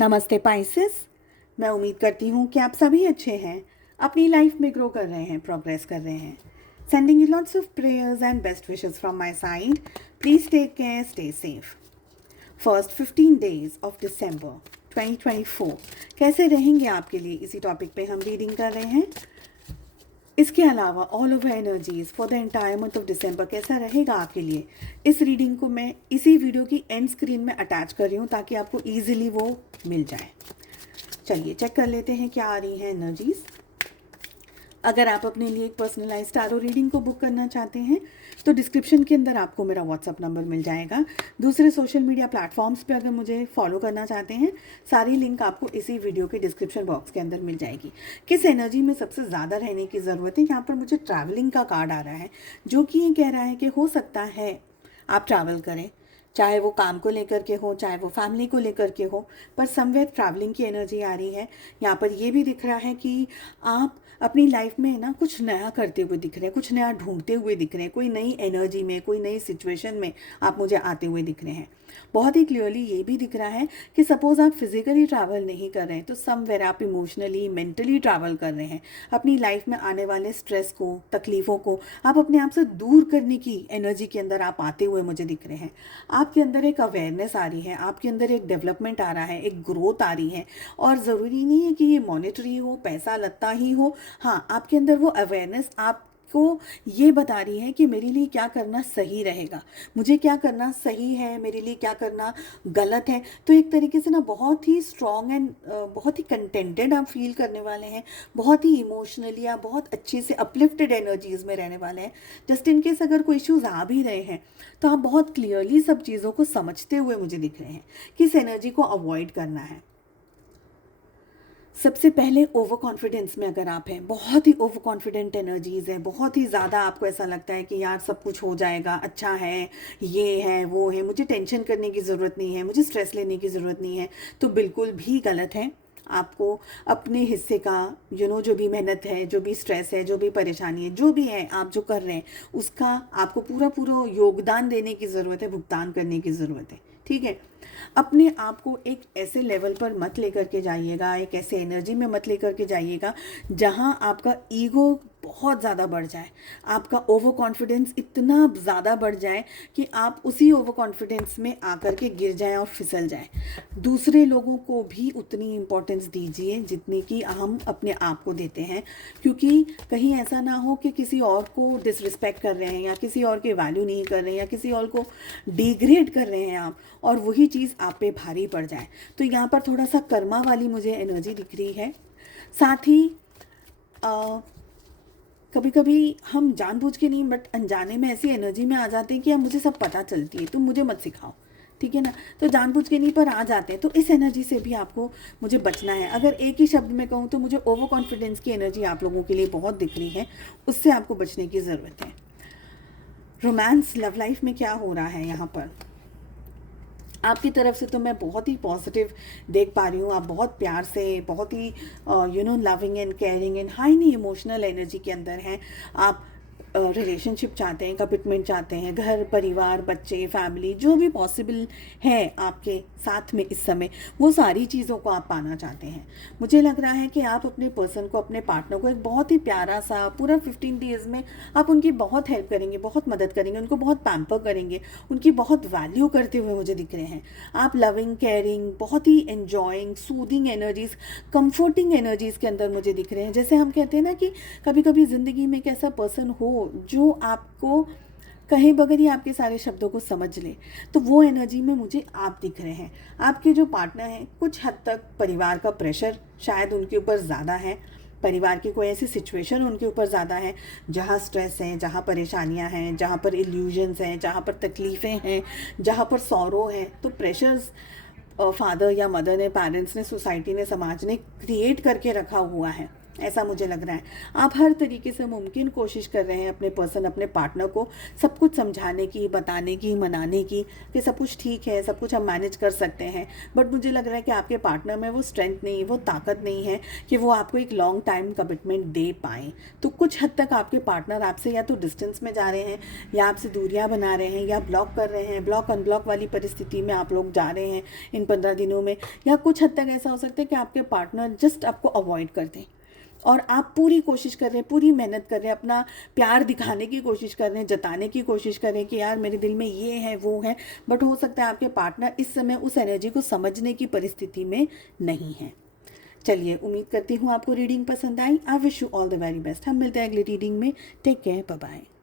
नमस्ते पाइसेस। मैं उम्मीद करती हूँ कि आप सभी अच्छे हैं, अपनी लाइफ में ग्रो कर रहे हैं, प्रोग्रेस कर रहे हैं। Sending you lots of prayers and best wishes from my side. Please take care, stay safe. First 15 days of December 2024 कैसे रहेंगे आपके लिए, इसी टॉपिक पे हम रीडिंग कर रहे हैं। इसके अलावा all over energies for the entire month of December कैसा रहेगा आपके लिए, इस रीडिंग को मैं इसी वीडियो की एंड स्क्रीन में अटैच कर रही हूँ ताकि आपको ईजिली वो मिल जाए। चलिए चेक कर लेते हैं क्या आ रही हैं एनर्जीज। अगर आप अपने लिए एक पर्सनलाइज्ड टारो रीडिंग को बुक करना चाहते हैं तो डिस्क्रिप्शन के अंदर आपको मेरा व्हाट्सअप नंबर मिल जाएगा। दूसरे सोशल मीडिया प्लेटफॉर्म्स पे अगर मुझे फॉलो करना चाहते हैं, सारी लिंक आपको इसी वीडियो के डिस्क्रिप्शन बॉक्स के अंदर मिल जाएगी। किस एनर्जी में सबसे ज़्यादा रहने की ज़रूरत है, यहाँ पर मुझे ट्रैवलिंग का कार्ड आ रहा है, जो कि ये कह रहा है कि हो सकता है आप ट्रैवल करें, चाहे वो काम को लेकर के हो, चाहे वो फैमिली को लेकर के हो, पर समवेयर ट्रैवलिंग की एनर्जी आ रही है। यहाँ पर ये भी दिख रहा है कि आप अपनी लाइफ में ना कुछ नया करते हुए दिख रहे हैं, कुछ नया ढूंढते हुए दिख रहे हैं, कोई नई एनर्जी में, कोई नई सिचुएशन में आप मुझे आते हुए दिख रहे हैं। बहुत ही क्लियरली ये भी दिख रहा है कि सपोज आप फिजिकली ट्रैवल नहीं कर रहे हैं तो समवेयर आप इमोशनली, मेंटली ट्रैवल कर रहे हैं। अपनी लाइफ में आने वाले स्ट्रेस को, तकलीफ़ों को आप अपने आप से दूर करने की एनर्जी के अंदर आप आते हुए मुझे दिख रहे हैं। आपके अंदर एक अवेयरनेस आ रही है, आपके अंदर एक डेवलपमेंट आ रहा है, एक ग्रोथ आ रही है। और ज़रूरी नहीं है कि ये मॉनेटरी हो, पैसा लत्ता ही हो। हाँ, आपके अंदर वो अवेयरनेस आपको ये बता रही है कि मेरे लिए क्या करना सही रहेगा, मुझे क्या करना सही है, मेरे लिए क्या करना गलत है। तो एक तरीके से ना बहुत ही स्ट्रॉन्ग एंड बहुत ही कंटेंटेड आप फील करने वाले हैं, बहुत ही इमोशनली आप बहुत अच्छे से अपलिफ्टेड एनर्जीज में रहने वाले हैं। जस्ट इन केस अगर कोई इश्यूज आ भी रहे हैं तो आप बहुत क्लियरली सब चीज़ों को समझते हुए मुझे दिख रहे हैं किस एनर्जी को अवॉइड करना है। सबसे पहले ओवर कॉन्फिडेंस में अगर आप हैं, बहुत ही ओवर कॉन्फिडेंट एनर्जीज़ है, बहुत ही ज़्यादा आपको ऐसा लगता है कि यार सब कुछ हो जाएगा, अच्छा है, ये है, वो है, मुझे टेंशन करने की ज़रूरत नहीं है, मुझे स्ट्रेस लेने की ज़रूरत नहीं है, तो बिल्कुल भी गलत है। आपको अपने हिस्से का जो भी मेहनत है, जो भी स्ट्रेस है, जो भी परेशानी है, जो भी है आप जो कर रहे हैं, उसका आपको पूरा पूरा योगदान देने की ज़रूरत है, भुगतान करने की ज़रूरत है। ठीक है, अपने आप को एक ऐसे लेवल पर मत लेकर के जाइएगा, एक ऐसे एनर्जी में मत लेकर के जाइएगा जहां आपका ईगो बहुत ज़्यादा बढ़ जाए, आपका ओवर कॉन्फिडेंस इतना ज़्यादा बढ़ जाए कि आप उसी ओवर कॉन्फिडेंस में आकर के गिर जाएं और फिसल जाएं। दूसरे लोगों को भी उतनी इम्पोर्टेंस दीजिए जितनी कि हम अपने आप को देते हैं, क्योंकि कहीं ऐसा ना हो कि किसी और को डिसरिस्पेक्ट कर रहे हैं या किसी और की वैल्यू नहीं कर रहे हैं या किसी और को डिग्रेड कर रहे हैं आप, और वही चीज़ आप पे भारी पड़ जाए। तो यहाँ पर थोड़ा सा कर्मा वाली मुझे एनर्जी दिख रही है। साथ ही कभी कभी हम जानबूझ के नहीं बट अनजाने में ऐसी एनर्जी में आ जाते हैं कि अब मुझे सब पता चलती है, तुम मुझे मत सिखाओ, ठीक है ना। तो जानबूझ के नहीं पर आ जाते हैं। तो इस एनर्जी से भी आपको मुझे बचना है। अगर एक ही शब्द में कहूँ तो मुझे ओवर कॉन्फिडेंस की एनर्जी आप लोगों के लिए बहुत दिख रही है, उससे आपको बचने की ज़रूरत है। रोमांस, लव लाइफ में क्या हो रहा है यहाँ पर आपकी तरफ से, तो मैं बहुत ही पॉजिटिव देख पा रही हूँ। आप बहुत प्यार से, बहुत ही loving and caring and highly emotional energy के अंदर हैं। आप रिलेशनशिप चाहते हैं, कमिटमेंट चाहते हैं, घर परिवार, बच्चे, फैमिली, जो भी पॉसिबल है आपके साथ में इस समय, वो सारी चीज़ों को आप पाना चाहते हैं। मुझे लग रहा है कि आप अपने पर्सन को, अपने पार्टनर को एक बहुत ही प्यारा सा पूरा 15 डेज़ में आप उनकी बहुत हेल्प करेंगे, बहुत मदद करेंगे, उनको बहुत पैम्पर करेंगे, उनकी बहुत वैल्यू करते हुए मुझे दिख रहे हैं। आप लविंग, केयरिंग, बहुत ही enjoying, soothing energies, comforting energies के अंदर मुझे दिख रहे हैं। जैसे हम कहते हैं ना कि कभी कभी ज़िंदगी में एक ऐसा पर्सन हो जो आपको कहे बगैर ही आपके सारे शब्दों को समझ ले, तो वो एनर्जी में मुझे आप दिख रहे हैं। आपके जो पार्टनर हैं, कुछ हद तक परिवार का प्रेशर शायद उनके ऊपर ज़्यादा है, परिवार की कोई ऐसी सिचुएशन उनके ऊपर ज़्यादा है जहाँ स्ट्रेस है, जहाँ परेशानियाँ हैं, जहाँ पर इल्यूजन्स हैं, जहाँ पर तकलीफ़ें हैं, जहाँ पर सौरो है। तो प्रेशर्स फादर या मदर ने, पेरेंट्स ने, सोसाइटी ने, समाज ने क्रिएट करके रखा हुआ है। ऐसा मुझे लग रहा है। आप हर तरीके से मुमकिन कोशिश कर रहे हैं अपने पार्टनर को सब कुछ समझाने की, बताने की, मनाने की कि सब कुछ ठीक है, सब कुछ हम मैनेज कर सकते हैं। बट मुझे लग रहा है कि आपके पार्टनर में वो स्ट्रेंथ नहीं, वो ताकत नहीं है कि वो आपको एक लॉन्ग टाइम कमिटमेंट दे पाएँ। तो कुछ हद तक आपके पार्टनर आपसे या तो डिस्टेंस में जा रहे हैं, या आपसे दूरियाँ बना रहे हैं, या ब्लॉक कर रहे हैं, ब्लॉक अनब्लॉक वाली परिस्थिति में आप लोग जा रहे हैं इन 15 दिनों में। या कुछ हद तक ऐसा हो सकता है कि आपके पार्टनर जस्ट आपको अवॉइड कर दें, और आप पूरी कोशिश कर रहे हैं, पूरी मेहनत कर रहे हैं, अपना प्यार दिखाने की कोशिश कर रहे हैं, जताने की कोशिश कर रहे हैं कि यार मेरे दिल में ये है, वो है। बट हो सकता है आपके पार्टनर इस समय उस एनर्जी को समझने की परिस्थिति में नहीं है। चलिए, उम्मीद करती हूँ आपको रीडिंग पसंद आई। I wish you all the very best. हम मिलते हैं अगली रीडिंग में। Take care, bye bye.